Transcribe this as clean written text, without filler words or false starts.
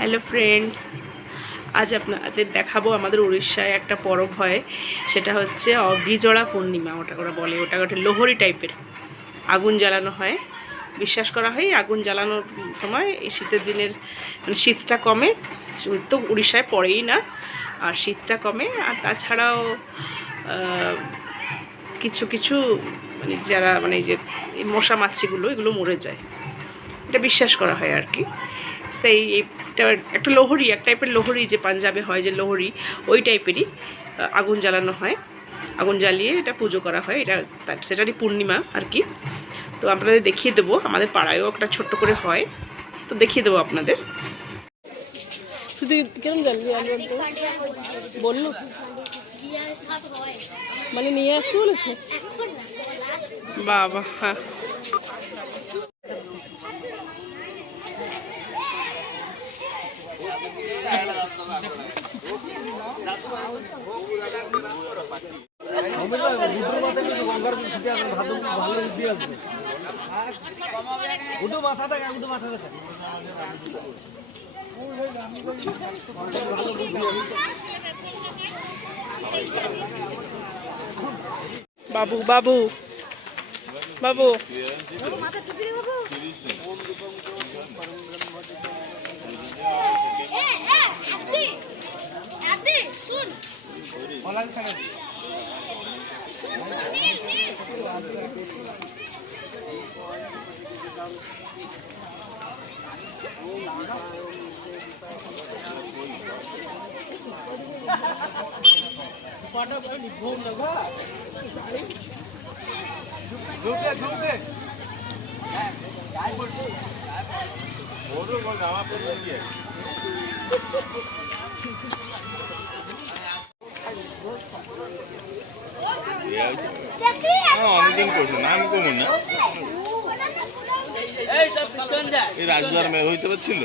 Hello friends, আজ আপনাদের দেখাবো আমাদের উড়িষ্যায় একটা পরব হয়, সেটা হচ্ছে অগ্নিজোড়া পূর্ণিমা। ওরা বলে ওটা লোহরি টাইপের আগুন জ্বালানো হয়। বিশ্বাস করা হয় আগুন জ্বালানোর সময় এই শীতের দিনের মানে শীতটা কমে। শীত তো উড়িষ্যায় পড়েই না, আর শীতটা কমে। আর তাছাড়াও কিছু কিছু মানে যারা মানে এই যে মশা মাছিগুলো এগুলো মরে যায়, এটা বিশ্বাস করা হয় আর কি। তাই এইটা একটা লোহরি, এক টাইপের লোহরি, যে পাঞ্জাবে হয় যে লোহরি, ওই টাইপেরই আগুন জ্বালানো হয়। আগুন জ্বালিয়ে এটা পুজো করা হয়, এটা সেটারই পূর্ণিমা আর কি। তো আপনাদের দেখিয়ে দেবো, আমাদের পাড়ায়ও একটা ছোট্ট করে হয়, তো দেখিয়ে দেবো আপনাদের। শুধু কেমন জ্বালিয়ে বললো মানে নিয়ে আসতে বলেছে। বাবা, হ্যাঁ বাবু বাবু বাবু অনেকদিন করছে না, আমি কমন না এই রাজদার মেয়ে হইতে পারছিল।